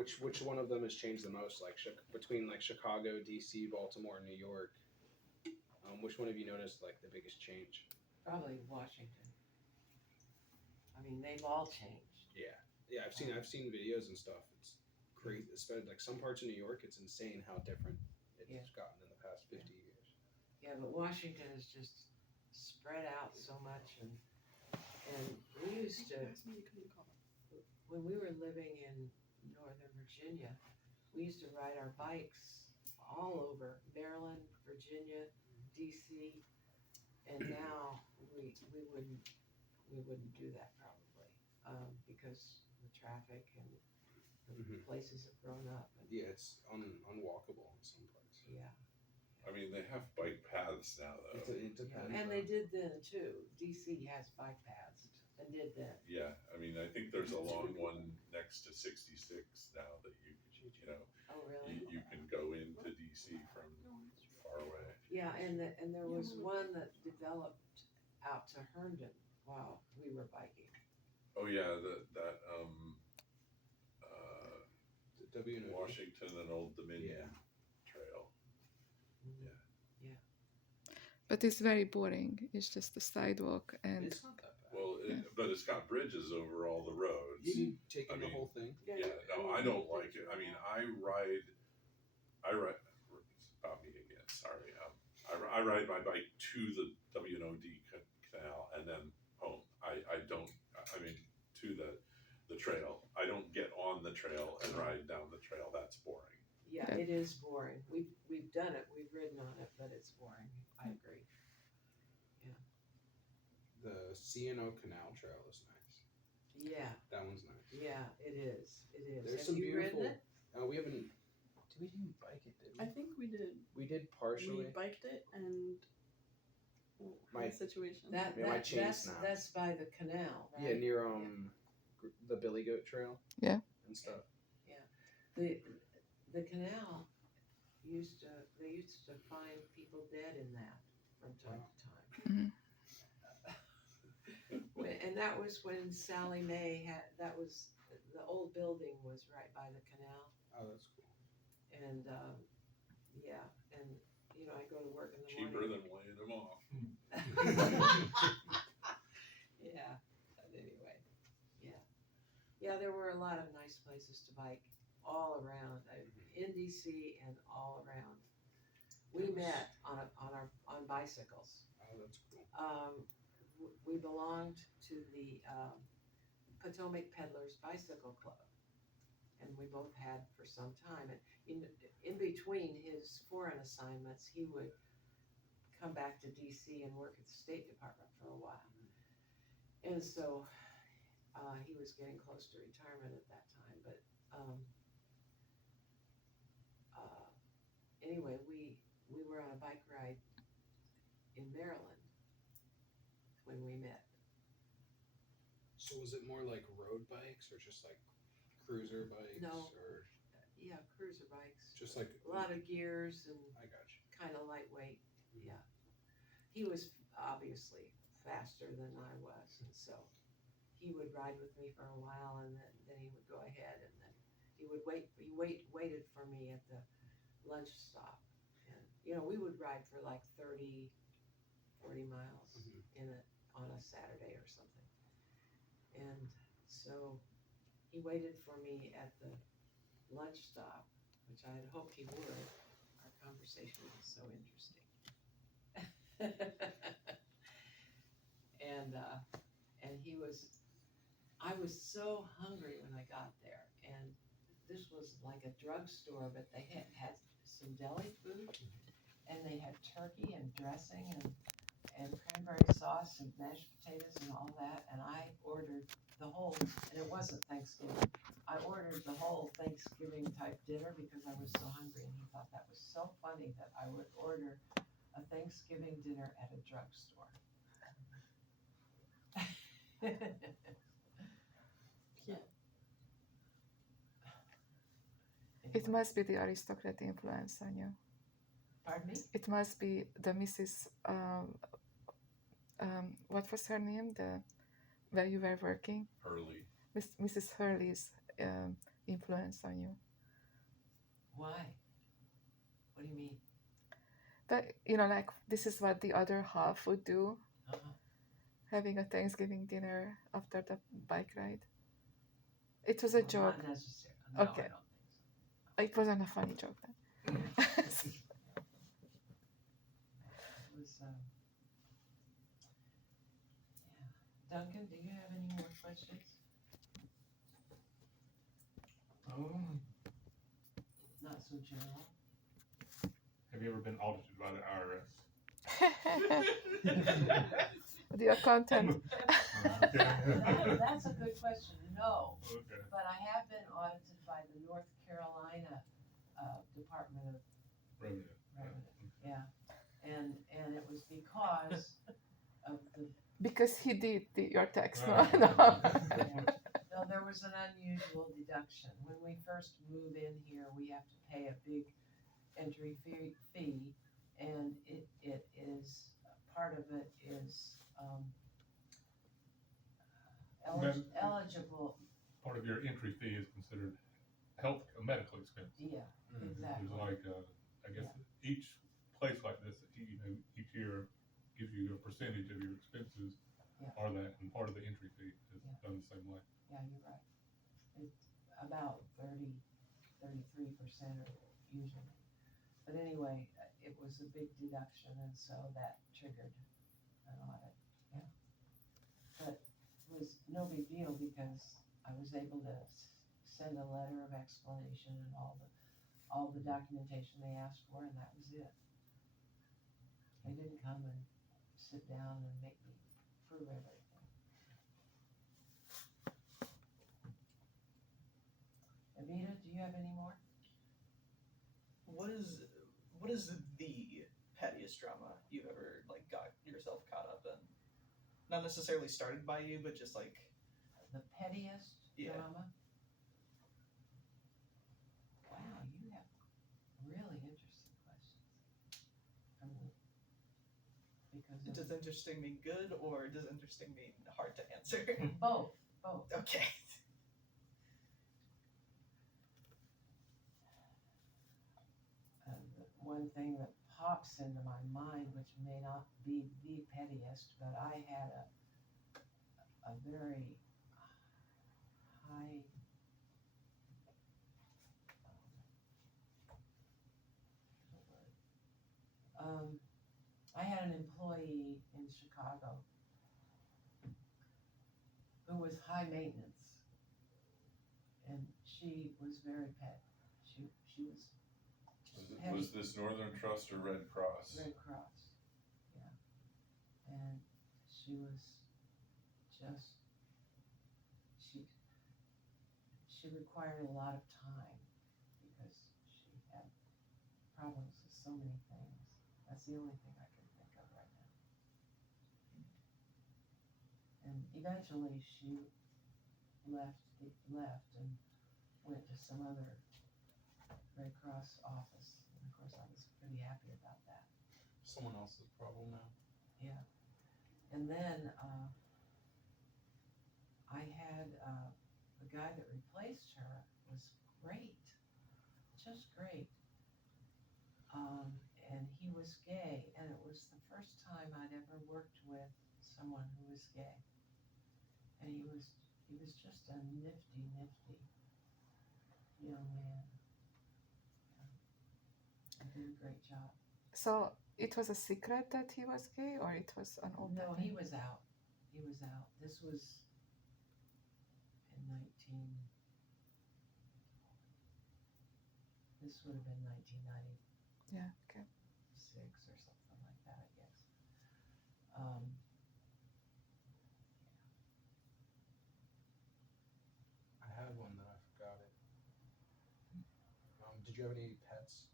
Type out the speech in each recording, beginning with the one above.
which one of them has changed the most? Like between like Chicago, DC, Baltimore, New York. Which one have you noticed like the biggest change? Probably Washington. I mean, they've all changed. Yeah, yeah. I've seen videos and stuff. It's crazy. Especially like some parts of New York, it's insane how different it's Yeah. gotten in the past 50 years. Yeah, but Washington is just spread out so much, and we used to, when we were living in Northern Virginia, we used to ride our bikes all over Maryland, Virginia, DC, and now we wouldn't do that probably, because the traffic and the Mhm. places have grown up, and Yeah, it's unwalkable in some parts. yeah. I mean, they have bike paths now, though. It depends. And they did then too. DC has bike paths and did then. Yeah, I mean, I think there's a long one next to 66 now that you know, Oh, really? you can go into DC from far away. Yeah, and there was one that developed out to Herndon while we were biking. Oh yeah, WNOD. Washington and Old Dominion Yeah. Trail. But it's very boring. It's just a sidewalk, and It's not that bad. Well, but it's got bridges over all the roads. You taking I the mean, whole thing? Yeah, no, I don't like it. I mean, I ride. About me again. Sorry. I ride my bike to the WNOD canal and then home. I don't. I mean, to the trail. I don't get on the trail and ride down the trail. That's boring. Yeah, it is boring. We've done it. We've ridden on it, but it's boring. I agree. The CNO Canal Trail is nice. Yeah, That one's nice. yeah, it is. It is. There's Have some you beautiful. ridden it? We haven't. We didn't bike it, did we? I think we did. We did partially. We biked it and My- situation. That, Yeah, my that chain that's snapped. that's by the canal, right? Yeah, near the Billy Goat Trail. Yeah. And stuff. The canal they used to find people dead in that from time to time. And that was when Sally Mae that was, the old building was right by the canal. Oh, that's cool. And, yeah, and, you know, I go to work in the Cheaper morning. than laying them off. Yeah, but anyway, yeah. Yeah, there were a lot of nice places to bike all around, in DC and all around. We met on bicycles. Oh, that's cool. We belonged to the Potomac Peddlers Bicycle Club, and we both had for some time. And in between his foreign assignments, he would come back to DC and work at the State Department for a while. And so he was getting close to retirement at that time. But anyway, we were on a bike ride in Maryland when we met. So was it more like road bikes or just like cruiser bikes? No. Or Yeah, cruiser bikes. just like A lot of gears and I got you. kind of lightweight. Yeah. He was obviously faster than I was, and so he would ride with me for a while, and then he would go ahead, and then he waited for me at the lunch stop. And, you know, we would ride for like 30, 40 miles on a Saturday or something. And so he waited for me at the lunch stop, which I had hoped he would. Our conversation was so interesting. I was so hungry when I got there, and this was like a drugstore, but they had some deli food, and they had turkey and dressing and cranberry sauce and mashed potatoes and all that, and I ordered the whole, and it wasn't Thanksgiving, I ordered the whole Thanksgiving type dinner because I was so hungry, and he thought that was so funny that I would order a Thanksgiving dinner at a drugstore. Yeah. It must be the aristocrat influence on you. Pardon me? It must be the Mrs. What was her name? Where you were working? Hurley. Mrs. Hurley's influence on you? Why? What do you mean? That, like this is what the other half would do, Uh-huh. having a Thanksgiving dinner after the bike ride. It was a joke. Not necessarily. No, Okay. I don't think so. It wasn't a funny joke then. It was, yeah. Duncan, do you have any more questions? Not so general. Have you ever been audited by the IRS? The accountant. That's a good question. No, Okay. but I have been audited by the North Carolina Department of Revenue. Revenue. Yeah, and it was because of the Because he did your tax. No, Right. no. no, there was an unusual deduction. When we first move in here, we have to pay a big entry fee, and it is, part of it is eligible, Part of your entry fee is considered a medical expense. yeah, Mhm. exactly. It's like, I guess each place like this, each year gives you a percentage of your expenses Yeah. are that, and part of the entry fee is Yeah. done the same way. Yeah, you're right. It's about 33% usually. But anyway, it was a big deduction, and so that triggered an audit, yeah. But it was no big deal because I was able to send a letter of explanation and all the documentation they asked for, and that was it. They didn't come and sit down and make me prove everything. Evita, do you have any more? What is the pettiest drama you've ever got yourself caught up in? Not necessarily started by you, but just The pettiest Yeah. drama? Wow, you have really interesting questions. Because does interesting mean good or does interesting mean hard to answer? both. Okay. One thing that pops into my mind, which may not be the pettiest, but I had a very high I had an employee in Chicago who was high maintenance, and she was very pet. She was Was this Northern Trust or Red Cross? Red Cross, yeah, and she was just she required a lot of time because she had problems with so many things. That's the only thing I can think of right now. And eventually she left and went to some other Red Cross office. And of course I was pretty happy about that. Someone else's problem now. Yeah. And then I had the guy that replaced her was great, just great. And he was gay, and it was the first time I'd ever worked with someone who was gay. And he was just a nifty young man. He did a great job. So it was a secret that he was gay, or it was an open No, thing? he was out. This was in this would have been 1990. Yeah, okay. 6 or something like that, I guess. I had one that I forgot it. Did you have any pets?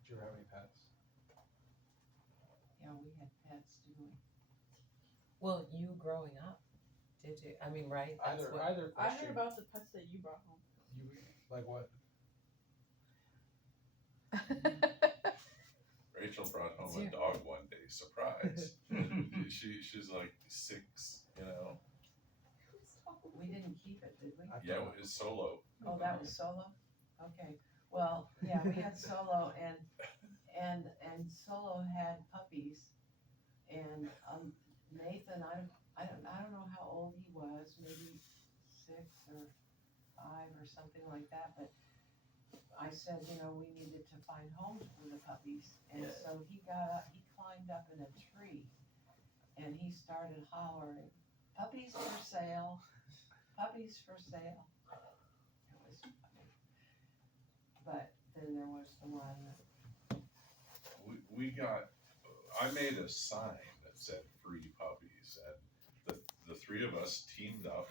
Did you ever have any pets? Yeah, we had pets, didn't we? Well, you growing up, did you? I mean, right? That's Either what, either I question. heard about the pets that you brought home. You like what? Rachel brought home It's a dog one day, surprise. She's like 6, you know. We didn't keep it, did we? I Yeah, thought- it was solo. Oh, that was Solo? Okay, well, yeah, we had Solo and Solo had puppies. And, Nathan, I don't know how old he was, maybe 6 or 5 or something like that, but I said, you know, we needed to find homes for the puppies. And Yeah. so he climbed up in a tree and he started hollering, puppies for sale, puppies for sale. It was funny. But then there was the one that, We got, I made a sign that said free puppies, and the three of us teamed up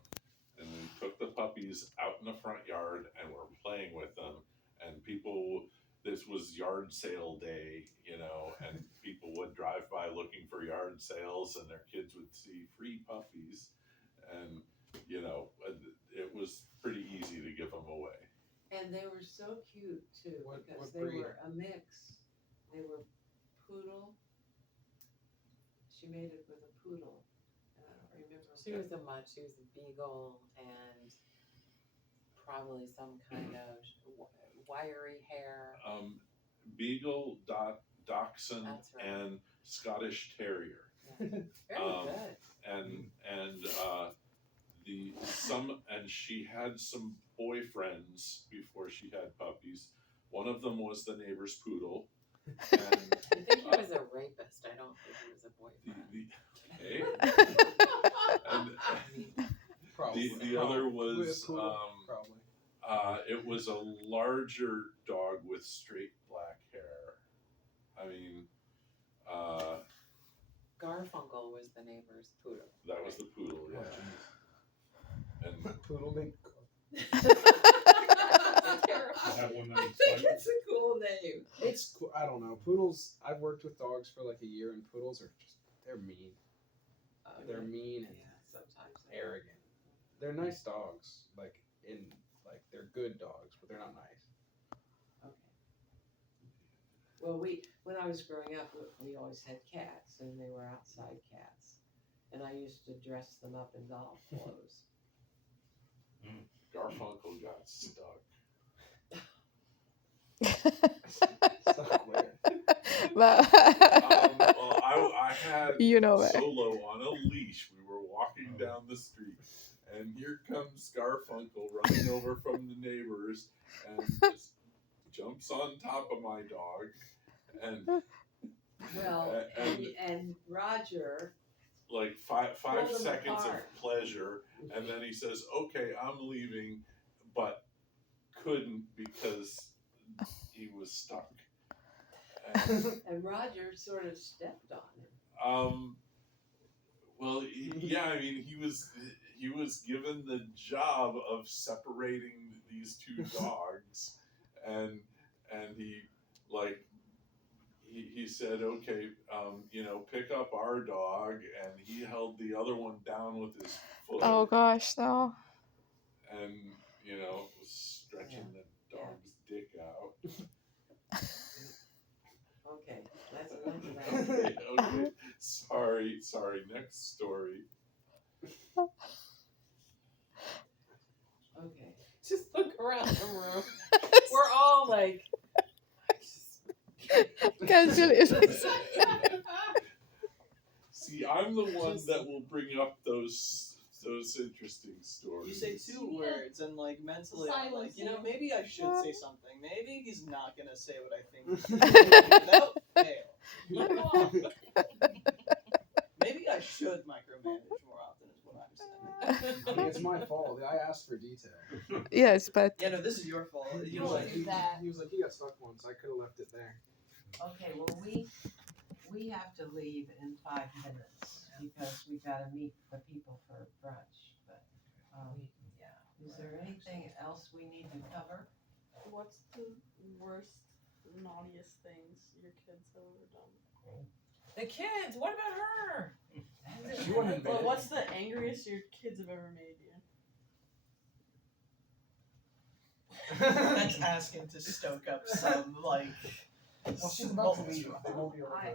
and we took the puppies out in the front yard and were playing with them, and people, this was yard sale day, you know, and people would drive by looking for yard sales and their kids would see free puppies, and, you know, it was pretty easy to give them away. and they were so cute too, What because they breed? were a mix. They were poodle. She made it with a poodle, and I don't remember. She was a mutt. She was a beagle and probably some kind of wiry hair. Beagle, Dachshund, That's right. and Scottish Terrier. Very good. And she had some boyfriends before she had puppies. One of them was the neighbor's poodle. And I think he was a rapist. I don't think he was a boyfriend. and Probably. the other was probably. it was a larger dog with straight black hair. I mean, Garfunkel was the neighbor's poodle. that was the poodle, yeah. And Poodle big. I have one that I was think like, it's a cool name. It's cool. I don't know. Poodles. I've worked with dogs for like a year, and poodles are they're mean. They're mean and Sometimes. arrogant. They're nice dogs. Like they're good dogs, but they're not nice. Okay. Well, when I was growing up, we always had cats, and they were outside cats, and I used to dress them up in doll clothes. Garfunkel got stuck. Stuck where? Well, Well, I had you know it. Solo on a leash. We were walking down the street, and here comes Garfunkel running over from the neighbors and just jumps on top of my dog. And Well, And- and Roger, like five Pull them seconds apart. of pleasure, and then he says, "Okay, I'm leaving," but couldn't because he was stuck. and Roger sort of stepped on him. Well, yeah, I mean, he was given the job of separating these two dogs, and he said, "Okay, pick up our dog," and he held the other one down with his foot, Oh gosh, no. and was stretching the dog's dick out. Okay, that's enough of that. Okay, sorry. Next story. Okay. Just look around the room. We're all like, Casually. See, I'm the one that will bring up those interesting stories. You say two words and like mentally I'm like, maybe I should say something. Maybe he's not gonna say what I think. Without fail. Maybe I should micromanage more often is what I'm saying. I mean, it's my fault. I asked for detail. Yes, but Yeah, no, this is your fault. He You was like like, he was like, he got stuck once. I could have left it there. Okay, well, we have to leave in 5 minutes because we gotta meet the people for brunch, but, yeah. is there anything else we need to cover? What's the worst, naughtiest things your kids have ever done? The kids. What about her? She wouldn't admit Well, it. what's the angriest your kids have ever made you? That's asking to stoke up some like. Well, she's about to leave. They won't be able to. I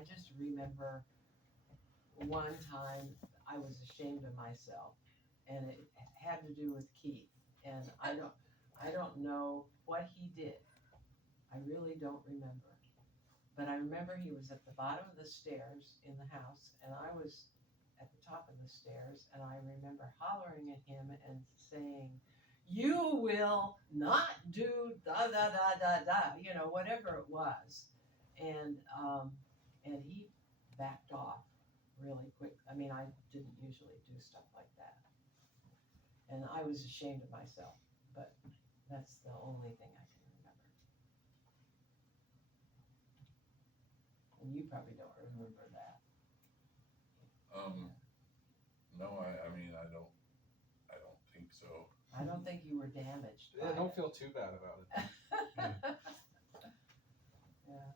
just remember one time I was ashamed of myself and it had to do with Keith. And I don't know what he did. I really don't remember. But I remember he was at the bottom of the stairs in the house, and I was at the top of the stairs, and I remember hollering at him and saying, "You will not do da da da da da," you know, whatever it was. And he backed off really quick. I mean, I didn't usually do stuff like that. And I was ashamed of myself, but that's the only thing I can remember. And you probably don't remember that. No, I mean, I don't think so. I don't think you were damaged by Yeah, don't it. feel too bad about it. Yeah.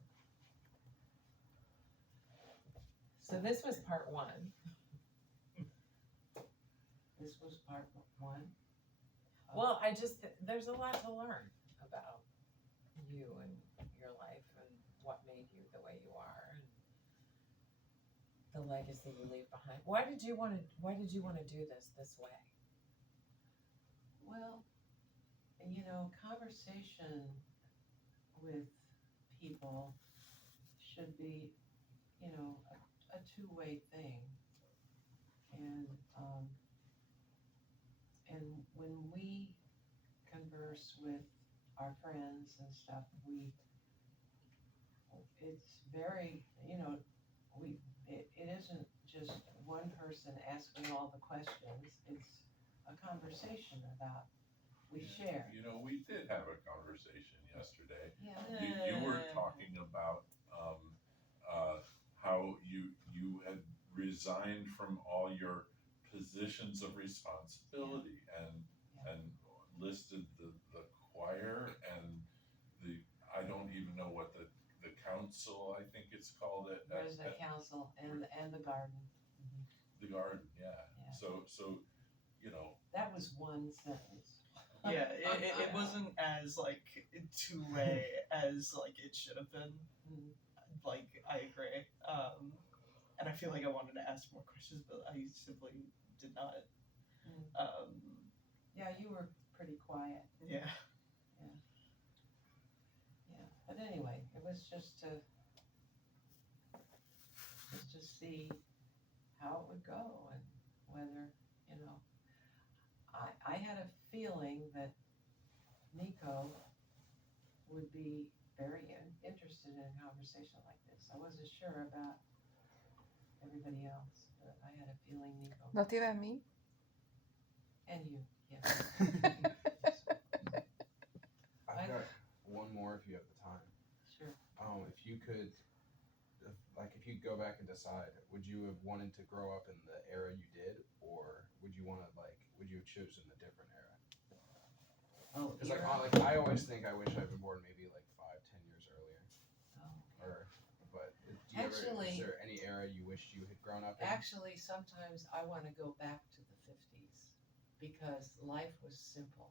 So this was part one. This was part one. Well, there's a lot to learn about you and your life and what made you the way you are and the legacy you leave behind. Why did you want to do this way? Well, you know, conversation with people should be, you know, a two-way thing. And when we converse with our friends and stuff, it's very, you know, it isn't just one person asking all the questions. It's a conversation about, we share. You know, we did have a conversation yesterday. Yeah. You were talking about how you had resigned from all your positions of responsibility and listed the choir and I don't even know what the council, I think it's called it. There's the council and the garden. The garden, yeah. Yeah. So you know. That was one sentence. Yeah, it wasn't as like two-way as like it should have been. Mm. Like, I agree. And I feel like I wanted to ask more questions, but I simply did not. Yeah, you were pretty quiet. Yeah. Yeah, but anyway, it was just to see how it would go and whether, you know, I had a feeling that Nico would be very interested in a conversation like this. I wasn't sure about everybody else, but I had a feeling Nico. Not even me. And you, yes. I've got one more if you have the time. Sure. If you could, if you go back and decide, would you have wanted to grow up in the era you did, or would you want to would you have chosen a different era? Oh, Because era? I always think I wish I'd been born maybe 5-10 years earlier. Oh. Is there any era you wish you had grown up in? Actually, sometimes I want to go back to the 50s because life was simple.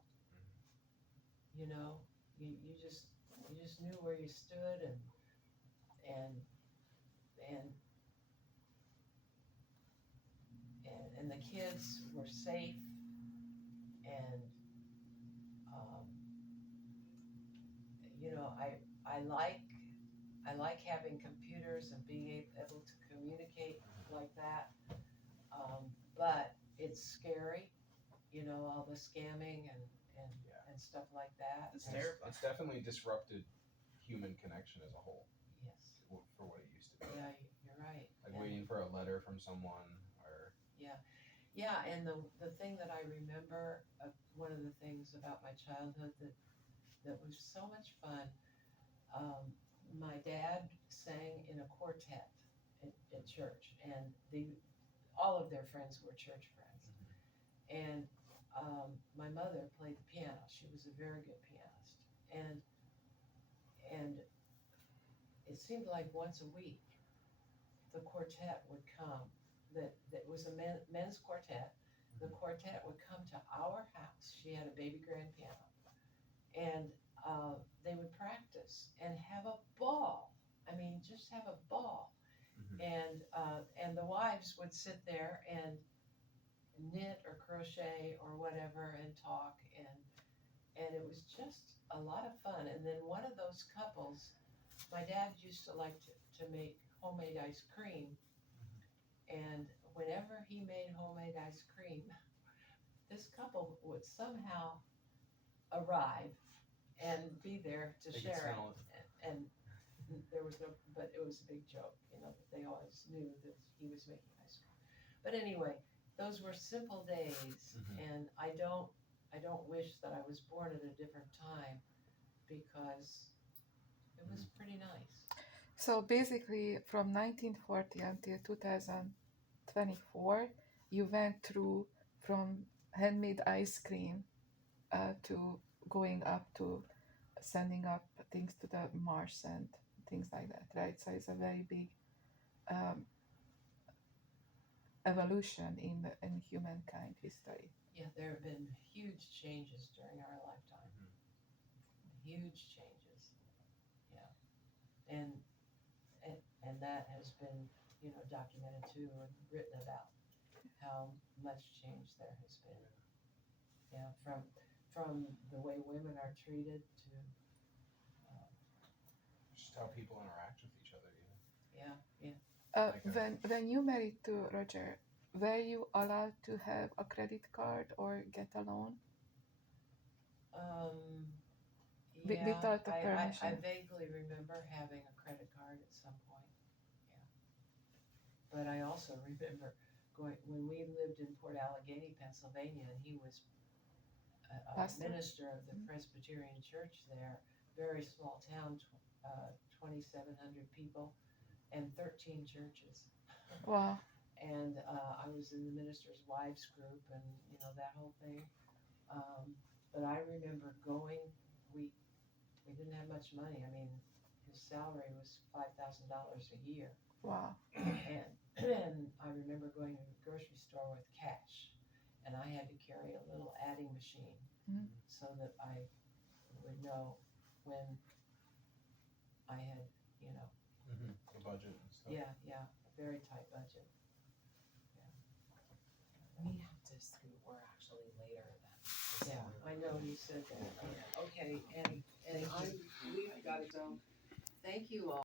You know, you just knew where you stood and the kids were safe and you know, I like having computers and being able to communicate like that, but it's scary, you know, all the scamming and stuff like that. It's terrifying. It's definitely disrupted human connection as a whole Yes. for what it used to be. Yeah, you're right. Like waiting for a letter from someone or. Yeah, and the thing that I remember, one of the things about my childhood that was so much fun, my dad sang in a quartet at church, and all of their friends were church friends. And my mother played the piano. She was a very good pianist. And it seemed like once a week, the quartet would come. That was a men's quartet. The quartet would come to our house. She had a baby grand piano. And they would practice and have a ball. I mean, just have a ball. And the wives would sit there and knit or crochet or whatever and talk, and it was just a lot of fun. And then one of those couples, my dad used to like to make homemade ice cream, and whenever he made homemade ice cream, this couple would somehow arrive and be there to They could share it. smell And there was no, but it was a big joke, you know, that they always knew that he was making ice cream. But anyway, those were simple days, and I don't wish that I was born at a different time, because it was pretty nice. So basically, from 1940 until 2024, you went through from handmade ice cream to going up to sending up things to the Mars and things like that, right? So it's a very big evolution in humankind history. Yeah, there have been huge changes during our lifetime. Huge changes. Yeah. And that has been, you know, documented too and written about, how much change there has been. Yeah, from the way women are treated to, Just how people interact with each other, you know? yeah, yeah. When you married to Roger, were you allowed to have a credit card or get a loan? Yeah, Without the I permission. vaguely remember having a credit card at some point. Yeah. But I also remember going, when we lived in Port Allegheny, Pennsylvania, and he was a Pastor? minister of the Presbyterian Church there, very small town, 2,700 people, and 13 churches. Wow. And I was in the minister's wives group, and you know, that whole thing. But I remember going. We didn't have much money. I mean, his salary was $5,000 a year, Wow. and I remember going to the grocery store with cash, and I had to carry a little adding machine so that I would know when I had, you know, The budget and stuff. yeah, a very tight budget. We have to scoot, we're actually later than. Yeah, I know you said that. Okay, Annie, we've got to go. Thank you all.